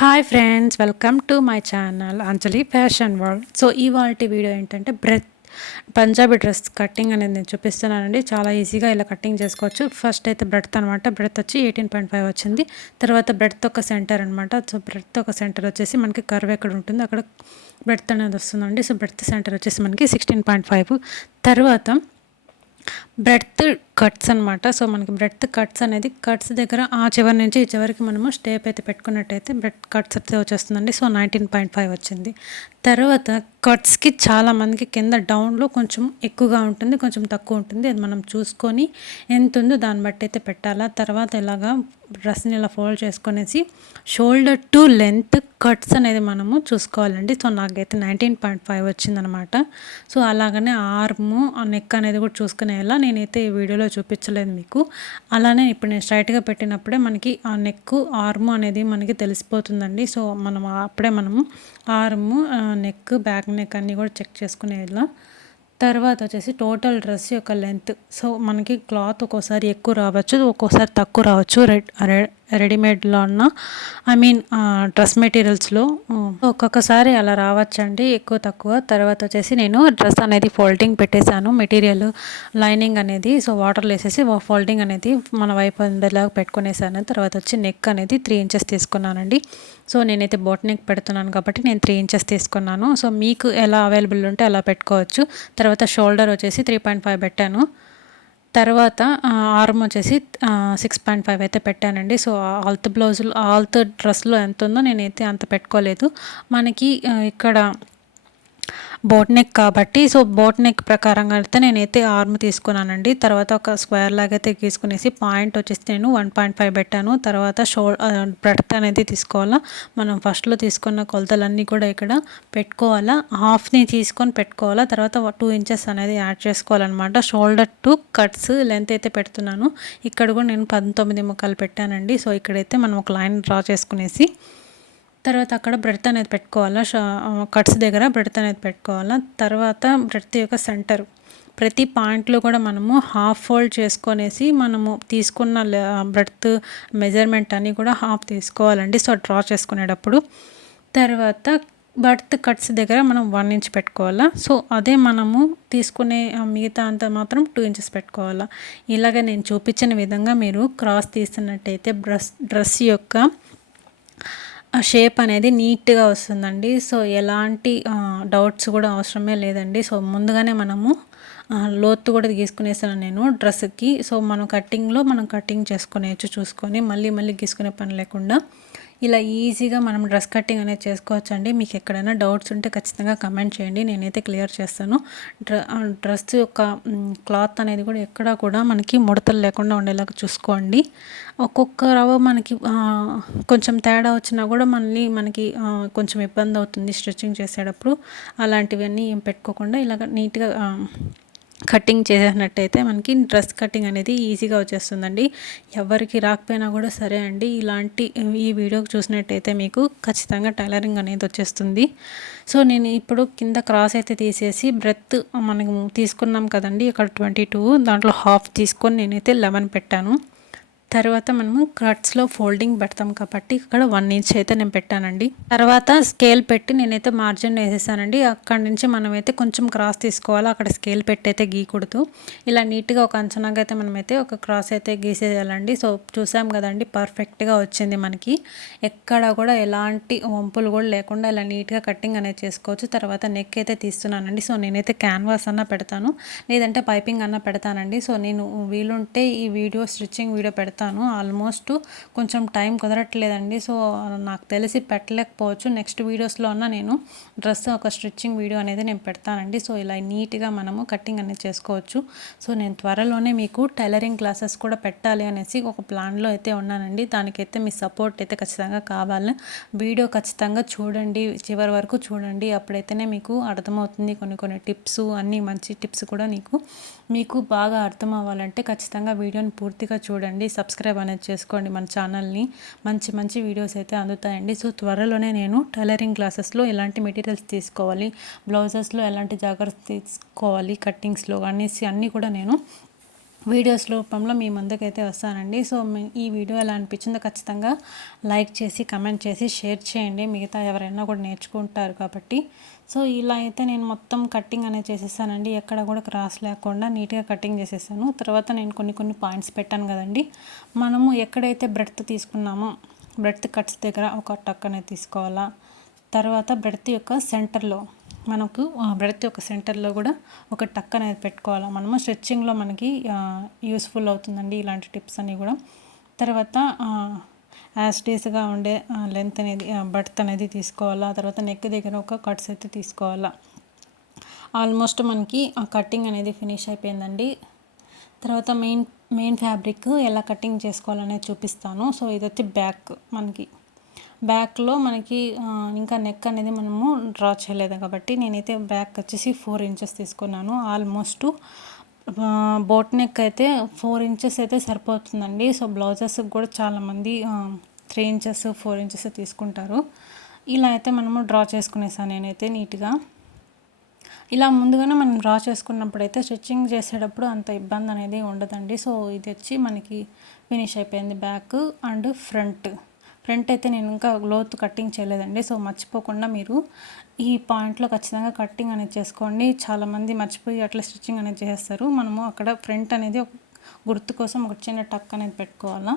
Hi friends, welcome to my channel Anjali fashion world. So ఇవాల్టి video ఏంటంటే Punjabi dress cutting అనేది నేను చూపిస్తున్నానండి. చాలా ఈజీగా ఇలా కటింగ్ చేసుకోవచ్చు. ఫస్ట్ అయితే బ్రెడ్త్ అనమాట. బ్రెడ్త్ వచ్చి 18.5 వచ్చింది. తర్వాత బ్రెడ్త్ ఒక సెంటర్ అనమాట. సో బ్రెడ్త్ ఒక సెంటర్ వచ్చేసి మనకి కర్వ్ ఎక్కడ ఉంటుందో అక్కడ బ్రెడ్త్ అనేది వస్తుందండి. సో బ్రెడ్త్ సెంటర్ వచ్చేసి మనకి 16.5. తర్వాత బ్రెడ్త్ కట్స్ అనమాట. సో మనకి బ్రెడ్త్ కట్స్ అనేది కట్స్ దగ్గర ఆ చివరి నుంచి ఈ చివరికి మనము స్టేప్ అయితే పెట్టుకున్నట్టయితే బ్రెడ్ కట్స్ అయితే వచ్చేస్తుందండి. సో 19.5 వచ్చింది. తర్వాత కట్స్కి చాలామందికి కింద డౌన్లో కొంచెం ఎక్కువగా ఉంటుంది, కొంచెం తక్కువ ఉంటుంది. అది మనం చూసుకొని ఎంత ఉందో దాన్ని బట్టి అయితే పెట్టాలా. తర్వాత ఇలాగా డ్రెస్ని ఇలా ఫోల్డ్ చేసుకునేసి షోల్డర్ టు లెంత్ కట్స్ అనేది మనము చూసుకోవాలండి. సో నాకైతే 19.5 వచ్చిందనమాట. సో అలాగనే ఆర్ము నెక్ అనేది కూడా చూసుకునేలా నేనైతే ఈ వీడియోలో చూపించలేదు మీకు. అలానే ఇప్పుడు నేను స్ట్రైట్గా పెట్టినప్పుడే మనకి ఆ నెక్ ఆర్ము అనేది మనకి తెలిసిపోతుందండి. సో అప్పుడే మనము ఆర్ము నెక్ బ్యాక్ నెక్ అన్నీ కూడా చెక్ చేసుకునేలా. తర్వాత వచ్చేసి టోటల్ డ్రెస్ యొక్క లెంత్. సో మనకి క్లాత్ ఒక్కోసారి ఎక్కువ రావచ్చు, ఒక్కోసారి తక్కువ రావచ్చు. రెడీమేడ్లో ఉన్న డ్రెస్ మెటీరియల్స్లో ఒక్కొక్కసారి అలా రావచ్చండి, ఎక్కువ తక్కువ. తర్వాత వచ్చేసి నేను డ్రెస్ అనేది ఫోల్డింగ్ పెట్టేశాను, మెటీరియల్ లైనింగ్ అనేది. సో వాటర్లో వేసేసి ఫోల్డింగ్ అనేది మన వైపు ఉండేలాగా పెట్టుకునేసాను. తర్వాత వచ్చి నెక్ అనేది 3 ఇంచెస్ తీసుకున్నానండి. సో నేనైతే బోట్ నెక్ పెడుతున్నాను కాబట్టి నేను 3 ఇంచెస్ తీసుకున్నాను. సో మీకు ఎలా అవైలబుల్ ఉంటే అలా పెట్టుకోవచ్చు. తర్వాత షోల్డర్ వచ్చేసి 3.5 పెట్టాను. తర్వాత ఆర్మ్ వచ్చేసి 6.5 అయితే పెట్టానండి. సో ఆల్త్ డ్రెస్లో ఎంత ఉందో నేనైతే అంత పెట్టుకోలేదు. మనకి ఇక్కడ బోట్ నెక్ కాబట్టి సో బోట్ నెక్ ప్రకారంగా అయితే నేనైతే ఆర్మ్ తీసుకున్నానండి. తర్వాత ఒక స్క్వేర్ లాగా అయితే గీసుకునేసి పాయింట్ వచ్చేసి నేను 1.5 పెట్టాను. తర్వాత బ్రెడ్త్ అనేది తీసుకోవాలా. మనం ఫస్ట్లో తీసుకున్న కొలతలన్నీ కూడా ఇక్కడ పెట్టుకోవాలా. హాఫ్ని తీసుకొని పెట్టుకోవాలా. తర్వాత 2 ఇంచెస్ అనేది యాడ్ చేసుకోవాలన్నమాట. షోల్డర్ టు కట్స్ లెంత్ అయితే పెడుతున్నాను. ఇక్కడ కూడా నేను 19 ముక్కలు పెట్టానండి. సో ఇక్కడైతే మనం ఒక లైన్ డ్రా చేసుకునేసి తర్వాత అక్కడ బ్రెడ్త్ అనేది పెట్టుకోవాలా. కట్స్ దగ్గర బ్రెడ్త్ అనేది పెట్టుకోవాలా. తర్వాత బ్రెడ్త్ యొక్క సెంటర్ ప్రతి పాయింట్లో కూడా మనము హాఫ్ ఫోల్డ్ చేసుకొనేసి మనము తీసుకున్న బ్రెడ్త్ మెజర్మెంట్ అని కూడా హాఫ్ తీసుకోవాలండి. సో డ్రా చేసుకునేటప్పుడు తర్వాత బ్రెడ్త్ కట్స్ దగ్గర మనం 1 ఇంచ్ పెట్టుకోవాలా. సో అదే మనము తీసుకునే మిగతా అంతా మాత్రం 2 ఇంచెస్ పెట్టుకోవాలా. ఇలాగ నేను చూపించిన విధంగా మీరు క్రాస్ తీస్తున్నట్టయితే డ్రెస్ యొక్క షేప్ అనేది నీట్గా వస్తుందండి. సో ఎలాంటి డౌట్స్ కూడా అవసరమే లేదండి. సో ముందుగానే మనము లోతు కూడా గీసుకునేసాను నేను డ్రెస్కి. సో మనం కటింగ్ చేసుకునేచ్చు చూసుకొని మళ్ళీ గీసుకునే పని లేకుండా ఇలా ఈజీగా మనం డ్రెస్ కటింగ్ అనేది చేసుకోవచ్చు అండి. మీకు ఎక్కడైనా డౌట్స్ ఉంటే ఖచ్చితంగా కమెంట్ చేయండి, నేనైతే క్లియర్ చేస్తాను. డ్రెస్ యొక్క క్లాత్ అనేది కూడా ఎక్కడా కూడా మనకి ముడతలు లేకుండా ఉండేలాగా చూసుకోండి. ఒక్కొక్క రవ్వ మనకి కొంచెం తేడా వచ్చినా కూడా మనకి కొంచెం ఇబ్బంది అవుతుంది స్టిచ్చింగ్ చేసేటప్పుడు. అలాంటివన్నీ ఏం పెట్టుకోకుండా ఇలాగ నీట్గా కటింగ్ చేసినట్టయితే మనకి డ్రెస్ కటింగ్ అనేది ఈజీగా వచ్చేస్తుందండి. ఎవరికి రాకపోయినా కూడా సరే అండి, ఈ వీడియో చూసినట్టయితే మీకు ఖచ్చితంగా టైలరింగ్ అనేది వచ్చేస్తుంది. సో నేను ఇప్పుడు కింద క్రాస్ అయితే తీసేసి బ్రెడ్త్ మనకు తీసుకున్నాం కదండి, ఇక్కడ 22, దాంట్లో హాఫ్ తీసుకొని నేనైతే 11 పెట్టాను. తర్వాత మనము కట్స్లో ఫోల్డింగ్ పెడతాం కాబట్టి ఇక్కడ 1 ఇంచ్ అయితే నేను పెట్టానండి. తర్వాత స్కేల్ పెట్టి నేనైతే మార్జిన్ వేసేసానండి. అక్కడి నుంచి మనమైతే కొంచెం క్రాస్ తీసుకోవాలి, అక్కడ స్కేల్ పెట్టి అయితే గీయకూడదు. ఇలా నీట్గా ఒక అంచనాగా అయితే మనమైతే ఒక క్రాస్ అయితే గీసేయాలండి. సో చూసాం కదండి, పర్ఫెక్ట్గా వచ్చింది మనకి. ఎక్కడ కూడా ఎలాంటి వంపులు కూడా లేకుండా ఇలా నీట్గా కటింగ్ అనేది చేసుకోవచ్చు. తర్వాత నెక్ అయితే తీస్తున్నానండి. సో నేనైతే క్యాన్వాస్ అన్న పెడతాను, లేదంటే పైపింగ్ అన్న పెడతానండి. సో నేను వీలుంటే ఈ స్టిచ్చింగ్ వీడియో పెడతాను. ఆల్మోస్ట్ కొంచెం టైం కుదరట్లేదండి. సో నాకు తెలిసి పెట్టలేకపోవచ్చు. నెక్స్ట్ వీడియోస్లో అన్న నేను డ్రెస్ ఒక స్టిచ్చింగ్ వీడియో అనేది నేను పెడతానండి. సో ఇలా నీట్గా మనము కటింగ్ అనేది చేసుకోవచ్చు. సో నేను త్వరలోనే మీకు టైలరింగ్ క్లాసెస్ కూడా పెట్టాలి అనేసి ఒక ప్లాన్లో అయితే ఉన్నానండి. దానికైతే మీ సపోర్ట్ అయితే ఖచ్చితంగా కావాలి. వీడియో ఖచ్చితంగా చూడండి, చివరి వరకు చూడండి. అప్పుడైతేనే మీకు అర్థమవుతుంది. కొన్ని టిప్స్, అన్నీ మంచి టిప్స్ కూడా మీకు బాగా అర్థం అవ్వాలంటే ఖచ్చితంగా వీడియోని పూర్తిగా చూడండి. సబ్స్క్రైబ్ అనేది చేసుకోండి మన ఛానల్ని. మంచి వీడియోస్ అయితే అందుతాయండి. సో త్వరలోనే నేను టైలరింగ్ క్లాసెస్లో ఎలాంటి మెటీరియల్స్ తీసుకోవాలి, బ్లౌజెస్లో ఎలాంటి జాగ్రత్త తీసుకోవాలి, కట్టింగ్స్లో అనేసి అన్నీ కూడా నేను వీడియోస్ రూపంలో మీ ముందుకైతే వస్తానండి. సో ఈ వీడియో ఎలా అనిపించిందో ఖచ్చితంగా లైక్ చేసి కమెంట్ చేసి షేర్ చేయండి. మిగతా ఎవరైనా కూడా నేర్చుకుంటారు కాబట్టి. సో ఇలా అయితే నేను మొత్తం కట్టింగ్ అనేది చేసేసానండి. ఎక్కడ కూడా క్రాస్ లేకుండా నీట్గా కటింగ్ చేసేసాను. తర్వాత నేను కొన్ని పాయింట్స్ పెట్టాను కదండి. మనము ఎక్కడైతే బ్రెడ్త్ తీసుకున్నామో బ్రెడ్త్ కట్స్ దగ్గర ఒక టక్ అనేది తీసుకోవాలా. తర్వాత బ్రెడ్త్ యొక్క సెంటర్లో మనకు బ్రెడ్త్ యొక్క సెంటర్లో కూడా ఒక టక్ అనేది పెట్టుకోవాలి. మనము స్ట్రెచ్చింగ్లో మనకి యూస్ఫుల్ అవుతుందండి ఇలాంటి టిప్స్ అన్నీ కూడా. తర్వాత యాస్టీస్గా ఉండే లెంత్ అనేది బడ్త్ అనేది తీసుకోవాలా. తర్వాత నెక్ దగ్గర ఒక కట్స్ అయితే తీసుకోవాలా. ఆల్మోస్ట్ మనకి ఆ కటింగ్ అనేది ఫినిష్ అయిపోయిందండి. తర్వాత మెయిన్ ఫ్యాబ్రిక్ ఎలా కటింగ్ చేసుకోవాలనేది చూపిస్తాను. సో ఇది వచ్చి బ్యాక్లో మనకి ఇంకా నెక్ అనేది మనము డ్రా చేయలేదు కాబట్టి నేనైతే బ్యాక్ వచ్చేసి 4 ఇంచెస్ తీసుకున్నాను. ఆల్మోస్ట్ బోట్ నెక్ అయితే 4 ఇంచెస్ అయితే సరిపోతుందండి. సో బ్లౌజెస్కి కూడా చాలామంది 3 ఇంచెస్ 4 ఇంచెస్ తీసుకుంటారు. ఇలా అయితే మనము డ్రా చేసుకునేసాను నేనైతే నీట్గా. ఇలా ముందుగానే మనం డ్రా చేసుకున్నప్పుడు అయితే స్టిచ్చింగ్ చేసేటప్పుడు అంత ఇబ్బంది అనేది ఉండదండి. సో ఇది వచ్చి మనకి ఫినిష్ అయిపోయింది బ్యాక్ అండ్ ఫ్రంట్ అయితే నేను ఇంకా లోతు కటింగ్ చేయలేదండి. సో మర్చిపోకుండా మీరు ఈ పాయింట్లో ఖచ్చితంగా కటింగ్ అనేది చేసుకోండి. చాలామంది మర్చిపోయి అట్లా స్టిచ్చింగ్ అనేది చేస్తారు. మనము అక్కడ ఫ్రంట్ అనేది ఒక గుర్తు కోసం ఒక చిన్న టక్ అనేది పెట్టుకోవాలా.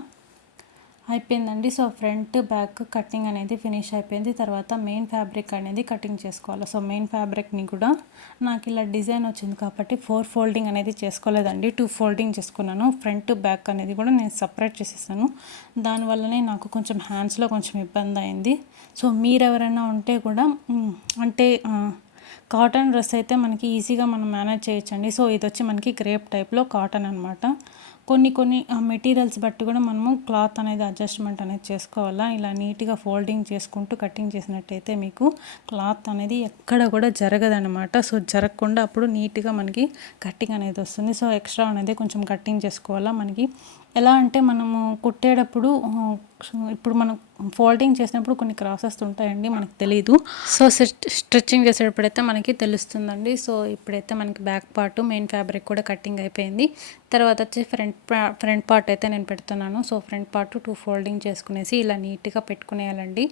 అయిపోయిందండి. సో ఫ్రంట్ బ్యాక్ కటింగ్ అనేది ఫినిష్ అయిపోయింది. తర్వాత మెయిన్ ఫ్యాబ్రిక్ అనేది కటింగ్ చేసుకోవాలి. సో మెయిన్ ఫ్యాబ్రిక్ని కూడా నాకు ఇలా డిజైన్ వచ్చింది కాబట్టి 4 ఫోల్డింగ్ అనేది చేసుకోలేదండి, 2 ఫోల్డింగ్ చేసుకున్నాను. ఫ్రంట్ బ్యాక్ అనేది కూడా నేను సపరేట్ చేసేసాను. దానివల్లనే నాకు కొంచెం హ్యాండ్స్లో కొంచెం ఇబ్బంది అయింది. సో మీరెవరైనా ఉంటే కూడా అంటే కాటన్ డ్రెస్ అయితే మనకి ఈజీగా మనం మేనేజ్ చేయొచ్చండి. సో ఇది వచ్చి మనకి క్రేప్ టైప్లో కాటన్ అనమాట. కొన్ని మెటీరియల్స్ బట్టి కూడా మనము క్లాత్ అనేది అడ్జస్ట్మెంట్ అనేది చేసుకోవాలా. ఇలా నీట్గా ఫోల్డింగ్ చేసుకుంటూ కటింగ్ చేసినట్టయితే మీకు క్లాత్ అనేది ఎక్కడ కూడా జరగదనమాట. సో జరగకుండా అప్పుడు నీట్గా మనకి కటింగ్ అనేది వస్తుంది. సో ఎక్స్ట్రా అనేది కొంచెం కటింగ్ చేసుకోవాలా. మనకి ఎలా అంటే మనము కుట్టేటప్పుడు ఇప్పుడు మనం ఫోల్డింగ్ చేసినప్పుడు కొన్ని క్రాసెస్ ఉంటాయండి, మనకు తెలీదు. సో స్టిచ్చింగ్ చేసేటప్పుడైతే మనకి తెలుస్తుందండి. సో ఇప్పుడైతే మనకి బ్యాక్ పార్ట్ మెయిన్ ఫ్యాబ్రిక్ కూడా కటింగ్ అయిపోయింది. తర్వాత వచ్చి ఫ్రంట్ పార్ట్ అయితే నేను పెడుతున్నాను. సో ఫ్రంట్ పార్ట్ 2 ఫోల్డింగ్ చేసుకునేసి ఇలా నీట్గా పెట్టుకునేయాలండి.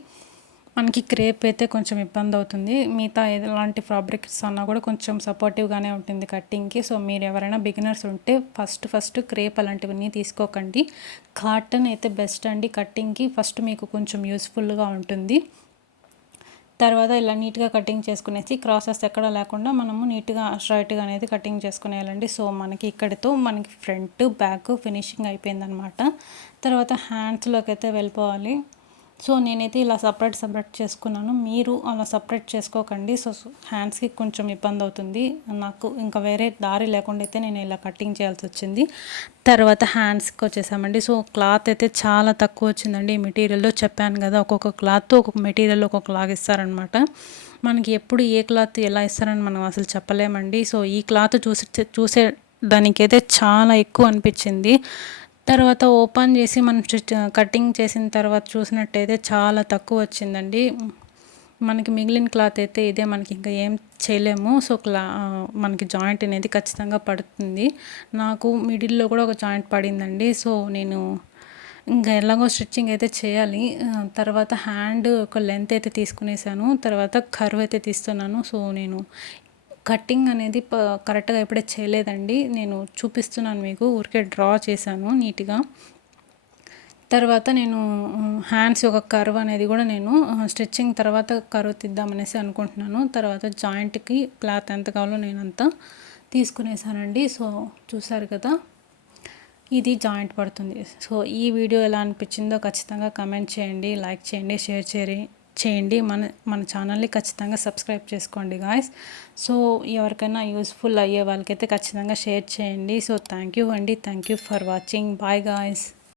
మనకి క్రేప్ అయితే కొంచెం ఇబ్బంది అవుతుంది. మిగతా ఎలాంటి ఫ్యాబ్రిక్స్ అన్నా కూడా కొంచెం సపోర్టివ్గానే ఉంటుంది కట్టింగ్కి. సో మీరు ఎవరైనా బిగినర్స్ ఉంటే ఫస్ట్ క్రేప్ అలాంటివన్నీ తీసుకోకండి. కాటన్ అయితే బెస్ట్ అండి కట్టింగ్కి. ఫస్ట్ మీకు కొంచెం యూస్ఫుల్గా ఉంటుంది. తర్వాత ఇలా నీట్గా కటింగ్ చేసుకునేసి క్రాసెస్ ఎక్కడ లేకుండా మనము నీట్గా స్ట్రైట్గా అనేది కటింగ్ చేసుకునేయాలండి. సో మనకి ఇక్కడితో మనకి ఫ్రంట్ బ్యాక్ ఫినిషింగ్ అయిపోయిందనమాట. తర్వాత హ్యాండ్స్లోకి అయితే వెళ్ళిపోవాలి. సో నేనైతే ఇలా సపరేట్ చేసుకున్నాను. మీరు అలా సపరేట్ చేసుకోకండి. సో హ్యాండ్స్కి కొంచెం ఇబ్బంది అవుతుంది. నాకు ఇంకా వేరే దారి లేకుండా అయితే నేను ఇలా కటింగ్ చేయాల్సి వచ్చింది. తర్వాత హ్యాండ్స్కి వచ్చేసామండి. సో క్లాత్ అయితే చాలా తక్కువ వచ్చిందండి. ఈ మెటీరియల్లో చెప్పాను కదా, ఒక్కొక్క క్లాత్ ఒక్కొక్క మెటీరియల్ ఒక్కొక్కలాగా ఇస్తారనమాట. మనకి ఎప్పుడు ఏ క్లాత్ ఎలా ఇస్తారని మనం అసలు చెప్పలేమండి. సో ఈ క్లాత్ చూసే దానికైతే చాలా ఎక్కువ అనిపించింది. తర్వాత ఓపెన్ చేసి మనం కటింగ్ చేసిన తర్వాత చూసినట్టయితే చాలా తక్కువ వచ్చిందండి. మనకి మిగిలిన క్లాత్ అయితే ఇదే, మనకి ఇంకా ఏం చేయలేము. సో మనకి జాయింట్ అనేది ఖచ్చితంగా పడుతుంది. నాకు మిడిల్లో కూడా ఒక జాయింట్ పడిందండి. సో నేను ఇంకా ఎలాగో స్టిచ్చింగ్ అయితే చేయాలి. తర్వాత హ్యాండ్ ఒక లెంత్ అయితే తీసుకునేసాను. తర్వాత కర్వ్ అయితే తీస్తున్నాను. సో నేను కటింగ్ అనేది కరెక్ట్గా ఎప్పుడే చేయలేదండి. నేను చూపిస్తున్నాను మీకు, ఊరికే డ్రా చేశాను నీట్గా. తర్వాత నేను హ్యాండ్స్ ఒక కర్వ్ అనేది కూడా నేను స్టిచ్చింగ్ తర్వాత కర్వ్ తీద్దామనేసి అనుకుంటున్నాను. తర్వాత జాయింట్కి క్లాత్ ఎంత కావాలో నేను అంతా తీసుకునేసానండి. సో చూసారు కదా, ఇది జాయింట్ పడుతుంది. సో ఈ వీడియో ఎలా అనిపించిందో ఖచ్చితంగా కమెంట్ చేయండి, లైక్ చేయండి, షేర్ చేయండి. మన ఛానల్ని ఖచ్చితంగా సబ్స్క్రైబ్ చేసుకోండి గాయ్స్. సో ఎవరికైనా యూస్ఫుల్ అయ్యే వాళ్ళకైతే ఖచ్చితంగా షేర్ చేయండి. సో థ్యాంక్ యూ అండి, thank you for watching. Bye guys.